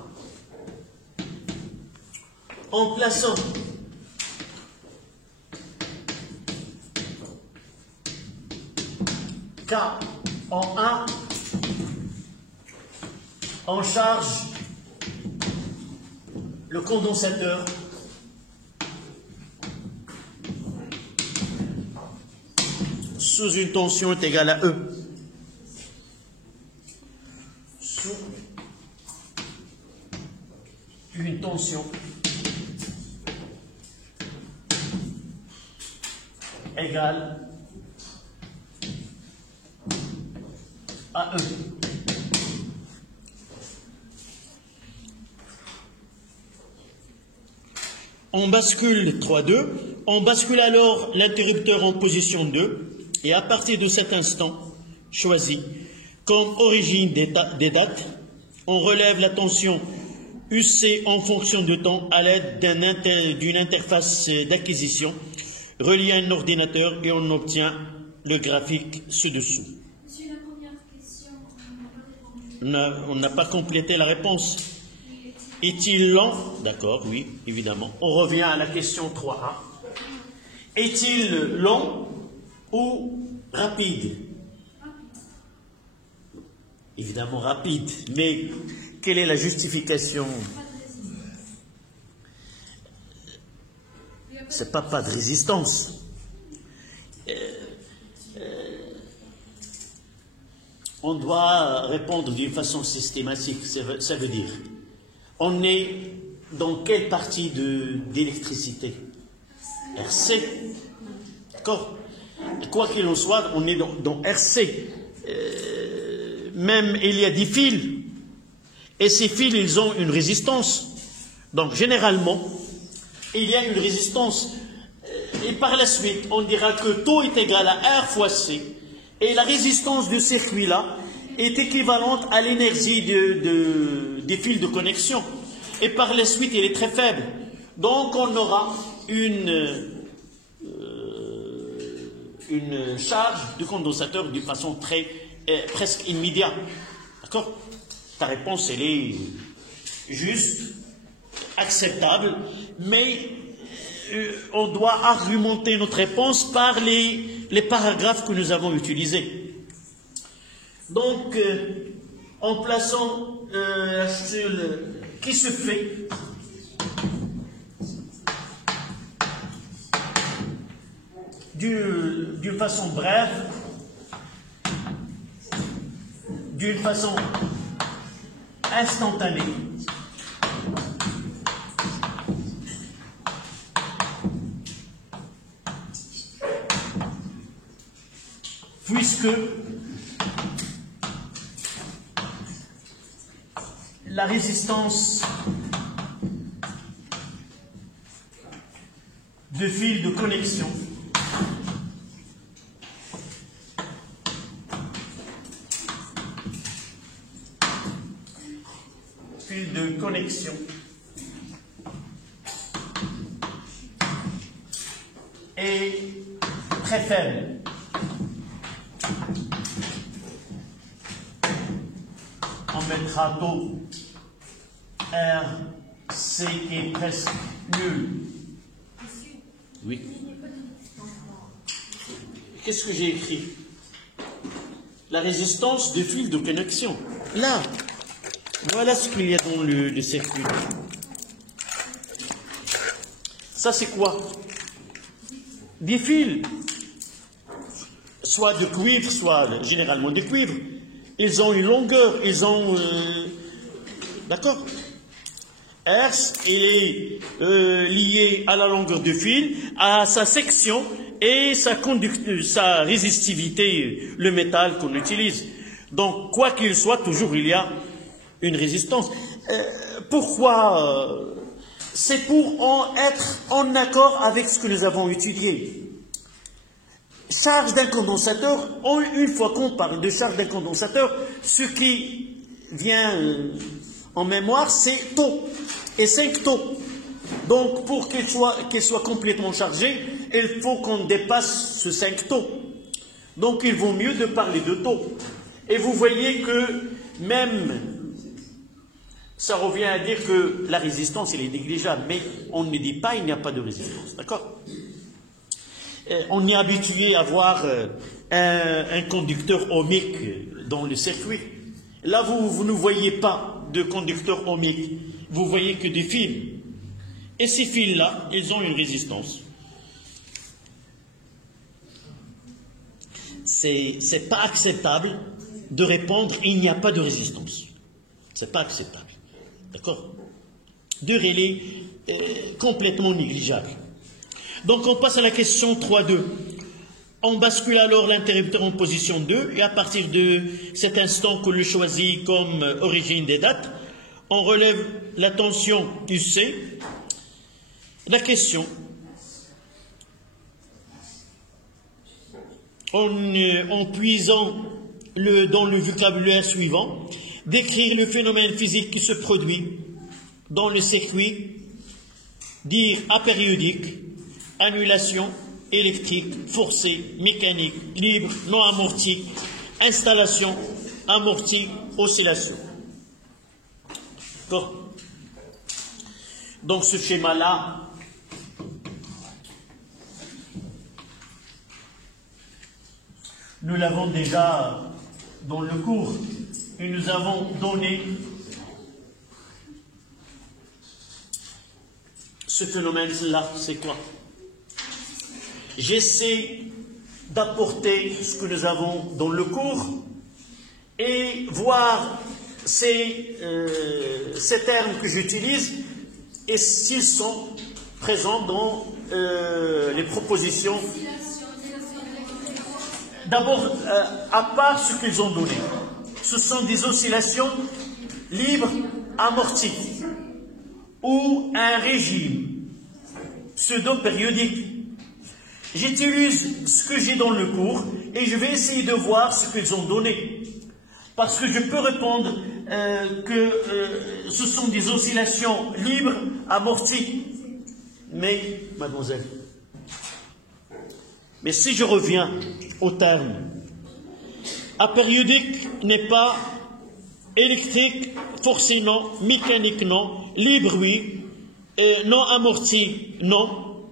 En plaçant K en 1, en charge le condensateur sous une tension est égale à E. Sous une tension égale à E. On bascule 3-2. On bascule alors l'interrupteur en position 2. Et à partir de cet instant choisi comme origine des dates, on relève la tension UC en fonction de temps à l'aide d'une interface d'acquisition reliée à un ordinateur et on obtient le graphique ci-dessous. Monsieur, la première question, on n'a pas répondu. On n'a pas complété la réponse. Est-il lent? D'accord, oui, évidemment. On revient à la question 3A. Est-il lent ou rapide? Évidemment rapide, mais quelle est la justification? C'est pas de résistance. On doit répondre d'une façon systématique, ça veut dire. On est dans quelle partie d'électricité? RC. D'accord? Quoi qu'il en soit, on est dans RC. Même il y a des fils. Et ces fils, ils ont une résistance. Donc, généralement, il y a une résistance. Et par la suite, on dira que taux est égal à R fois C. Et la résistance de ce circuit-là est équivalente à l'énergie des fils de connexion. Et par la suite, elle est très faible. Donc, on aura une charge du condensateur de façon presque immédiate. D'accord? Ta réponse, elle est juste, acceptable, mais on doit argumenter notre réponse par les paragraphes que nous avons utilisés. Donc, en plaçant qui se fait d'une façon brève, d'une façon instantanée. Puisque la résistance de fil de connexion est très faible. On mettra taux R, C est presque nul. Oui. Qu'est-ce que j'ai écrit? La résistance de fil de connexion. Là, voilà ce qu'il y a dans le circuit. Ça, c'est quoi? Des fils, soit de cuivre, soit généralement de cuivre. Ils ont une longueur, ils ont... d'accord? R est lié à la longueur du fil, à sa section et sa résistivité, le métal qu'on utilise. Donc, quoi qu'il soit, toujours il y a une résistance. Pourquoi? C'est pour être en accord avec ce que nous avons étudié. Charge d'un condensateur, une fois qu'on parle de charge d'un condensateur, ce qui vient en mémoire, c'est taux, et 5 taux. Donc, pour qu'il soit complètement chargé, il faut qu'on dépasse ce 5 taux. Donc, il vaut mieux de parler de taux. Et vous voyez que même, ça revient à dire que la résistance, elle est négligeable, mais on ne dit pas qu'il n'y a pas de résistance, d'accord? On est habitué à voir un conducteur ohmique dans le circuit. Là, vous ne voyez pas de conducteur ohmique, vous voyez que des fils. Et ces fils-là, ils ont une résistance. C'est pas acceptable de répondre « il n'y a pas de résistance ». C'est pas acceptable. D'accord? De relais complètement négligeable. Donc on passe à la question 3.2. On bascule alors l'interrupteur en position 2 et à partir de cet instant qu'on le choisit comme origine des dates, on relève la tension UC la question, en puisant dans le vocabulaire suivant, décrire le phénomène physique qui se produit dans le circuit, dire apériodique, annulation, électrique, forcée, mécanique, libre, non amorti, installation, amorti, oscillation. D'accord? Donc ce schéma-là, nous l'avons déjà dans le cours et nous avons donné ce phénomène-là, c'est quoi? J'essaie d'apporter ce que nous avons dans le cours et voir ces termes que j'utilise et s'ils sont présents dans les propositions. D'abord, à part ce qu'ils ont donné, ce sont des oscillations libres amorties ou un régime pseudo-périodique. J'utilise ce que j'ai dans le cours et je vais essayer de voir ce qu'ils ont donné. Parce que je peux répondre que ce sont des oscillations libres amorties. Mais, mademoiselle, mais si je reviens au terme, apériodique n'est pas, électrique, forcé non, mécanique non, libre oui, non amorti non,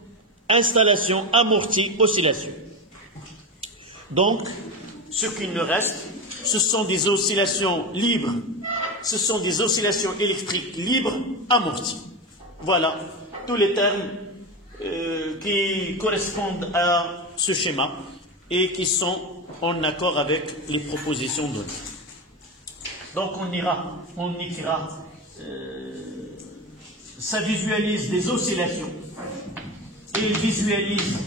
installation, amorti, oscillation. Donc, ce qu'il me reste, ce sont des oscillations libres, ce sont des oscillations électriques libres amorties. Voilà tous les termes qui correspondent à ce schéma et qui sont en accord avec les propositions données. Donc on écrira, ça visualise des oscillations et il visualise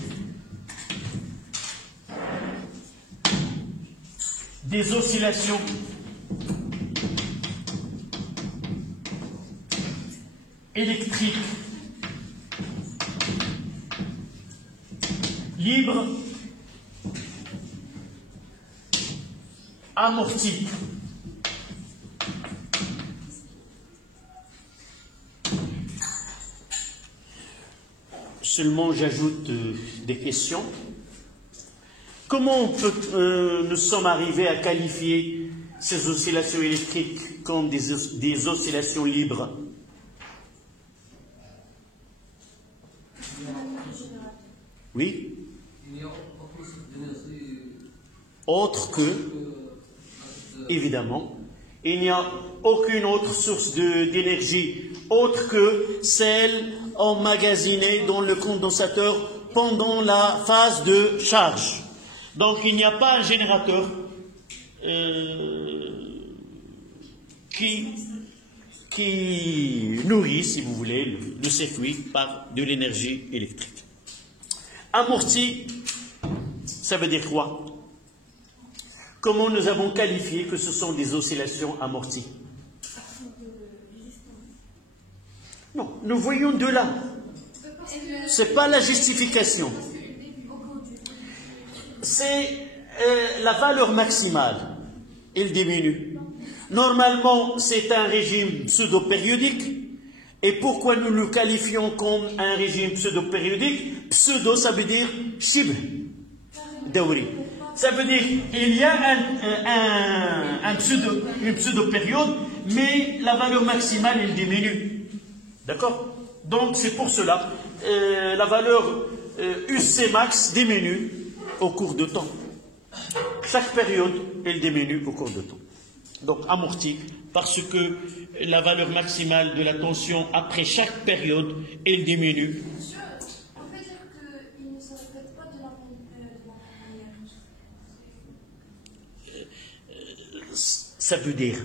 des oscillations électriques libres amorties. Seulement, j'ajoute des questions. Comment nous sommes arrivés à qualifier ces oscillations électriques comme des oscillations libres? Oui? Autre que, évidemment, il n'y a aucune autre source d'énergie autre que celle emmagasinée dans le condensateur pendant la phase de charge. Donc il n'y a pas un générateur qui nourrit, si vous voulez, le circuit par de l'énergie électrique. Amorti, ça veut dire quoi? Comment nous avons qualifié que ce sont des oscillations amorties? Non, nous voyons de là. Ce n'est pas la justification. C'est la valeur maximale. Elle diminue. Normalement, c'est un régime pseudo-périodique. Et pourquoi nous le qualifions comme un régime pseudo-périodique? Pseudo, ça veut dire shibh, dawri. Ça veut dire qu'il y a une pseudo-période, mais la valeur maximale, elle diminue. D'accord? Donc, c'est pour cela, la valeur UC max diminue au cours de temps. Chaque période, elle diminue au cours de temps. Donc, amorti, parce que la valeur maximale de la tension après chaque période, elle diminue. On peut dire qu'il ne se répète pas de la même manière. Ça veut dire.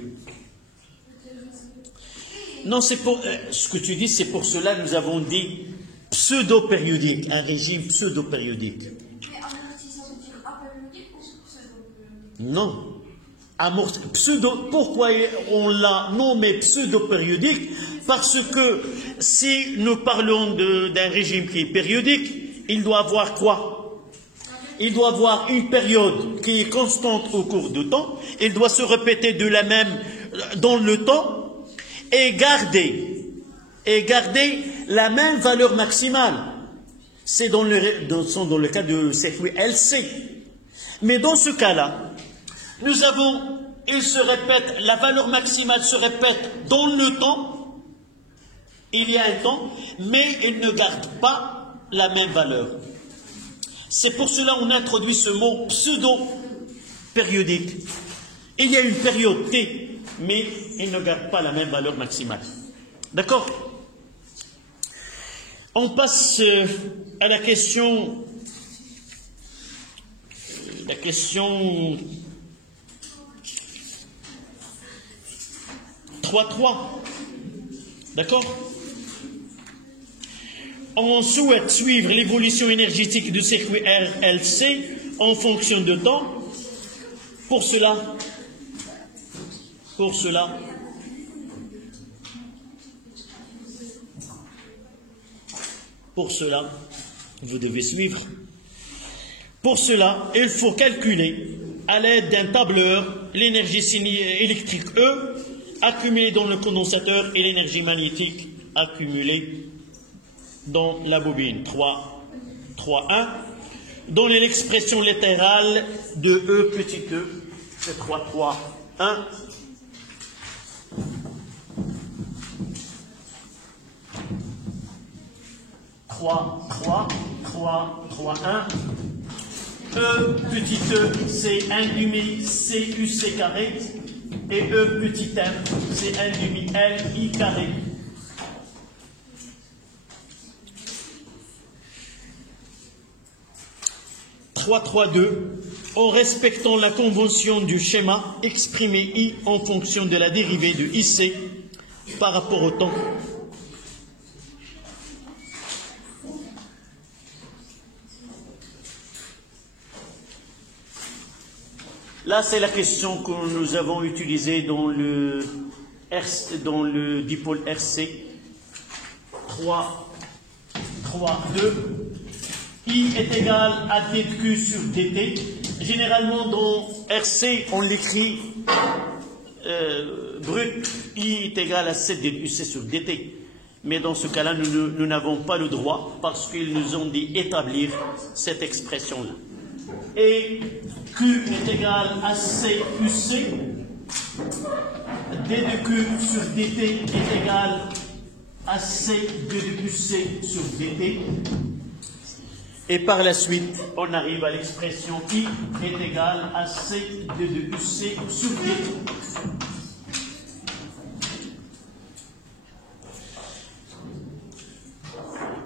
Non, c'est pour ce que tu dis, c'est pour cela que nous avons dit pseudo-périodique, un régime pseudo-périodique. Mais amorti, ça veut dire apériodique ou pseudo-périodique? Non. Pseudo, pourquoi on l'a nommé pseudo-périodique? Parce que si nous parlons d'un régime qui est périodique, il doit avoir quoi? Il doit avoir une période qui est constante au cours du temps, il doit se répéter de la même dans le temps et garder la même valeur maximale. C'est dans le cas de circuit LC. Mais dans ce cas-là, nous avons, la valeur maximale se répète dans le temps, il y a un temps, mais il ne garde pas la même valeur. C'est pour cela qu'on introduit ce mot pseudo-périodique. Il y a une période T, mais il ne garde pas la même valeur maximale. D'accord? On passe à la question 3.3. D'accord? On souhaite suivre l'évolution énergétique du circuit RLC en fonction de temps. Pour cela, vous devez suivre. Pour cela, il faut calculer à l'aide d'un tableur l'énergie électrique E accumulée dans le condensateur et l'énergie magnétique accumulée dans la bobine. 3.1. Donnez l'expression littérale de E petit e, c'est 3.3.1. E petit e, c'est 1 demi CUC carré, et E petit m, c'est 1 demi LI carré. En respectant la convention du schéma, exprimez I en fonction de la dérivée de IC par rapport au temps. Là, c'est la question que nous avons utilisée dans le dipôle RC. 3.2. I est égal à dq sur dt. Généralement, dans RC, on l'écrit brut. I est égal à 7 dq sur dt. Mais dans ce cas-là, nous n'avons pas le droit parce qu'ils nous ont dit établir cette expression-là. Et Q est égal à CUC, d de Q sur dt est égal à C d de QC sur dt. Et par la suite, on arrive à l'expression I est égal à C d de QC sur dt.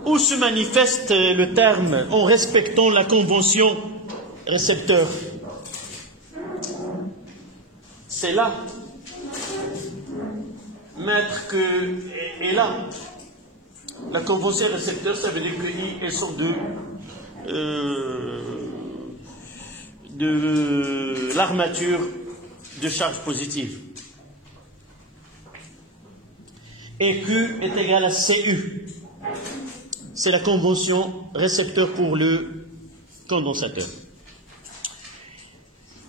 Où se manifeste le terme en respectant la convention récepteur? C'est là. Maître que est là. La convention récepteur, ça veut dire que I est sur de l'armature de charge positive. Et Q est égal à CU. C'est la convention récepteur pour le condensateur.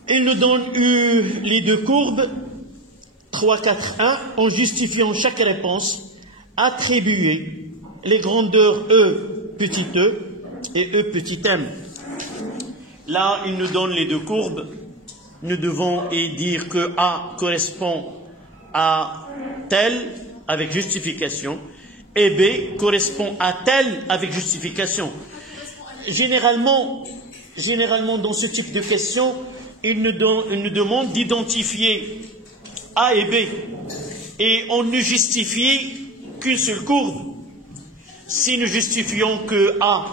Il nous donne les deux courbes, 3, 4, 1, en justifiant chaque réponse, attribuer les grandeurs E petit e et E petit m. Là, il nous donne les deux courbes. Nous devons y dire que A correspond à tel avec justification et B correspond à tel avec justification. Généralement, dans ce type de questions, il nous demande d'identifier A et B. Et on ne justifie qu'une seule courbe. Si nous justifions que A,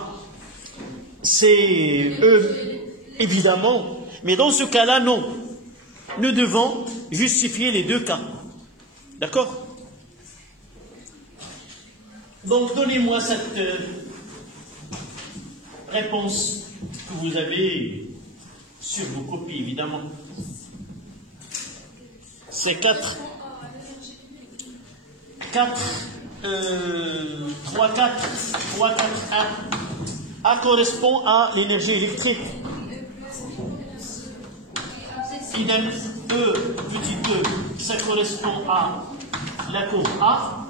c'est E, évidemment. Mais dans ce cas-là, non. Nous devons justifier les deux cas. D'accord? Donc, donnez-moi cette réponse que vous avez sur vos copies, évidemment. C'est 4. 3, 4, 1. A correspond à l'énergie électrique. Idem, E, petit e, ça correspond à la courbe A.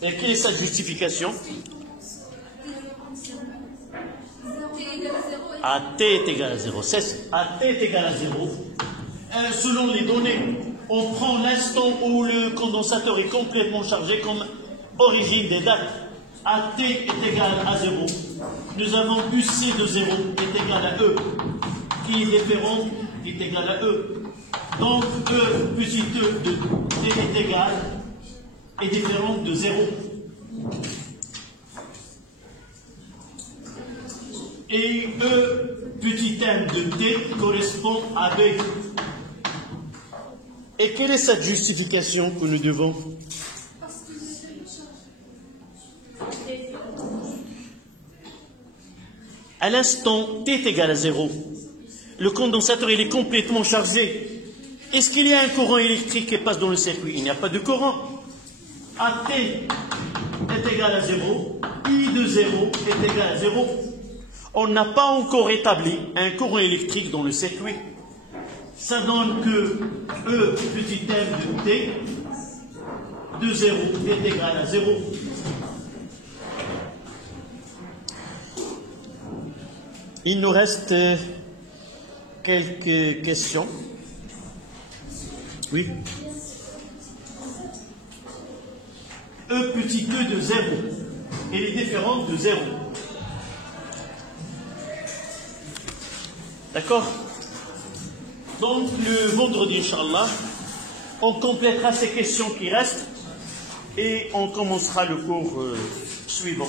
Et quelle est sa justification? À t est égal à 0. À t est égal à 0. Selon les données, on prend l'instant où le condensateur est complètement chargé comme origine des dates. A t est égal à 0. Nous avons UC de 0 est égal à E, qui est différent, est égal à E. Donc E petit e de t est égal est différent de 0. Et E petit m de t correspond à B. Et quelle est cette justification que nous devons? À l'instant t est égal à 0, le condensateur il est complètement chargé. Est-ce qu'il y a un courant électrique qui passe dans le circuit? Il n'y a pas de courant. À t est égal à 0, I de 0 est égal à 0. On n'a pas encore établi un courant électrique dans le circuit. Ça donne que E petit m de t de 0 est égal à 0. Il nous reste quelques questions. Oui. E petit e de 0. Elle est différente de 0. D'accord? Donc, le vendredi, Inch'Allah, on complétera ces questions qui restent et on commencera le cours suivant.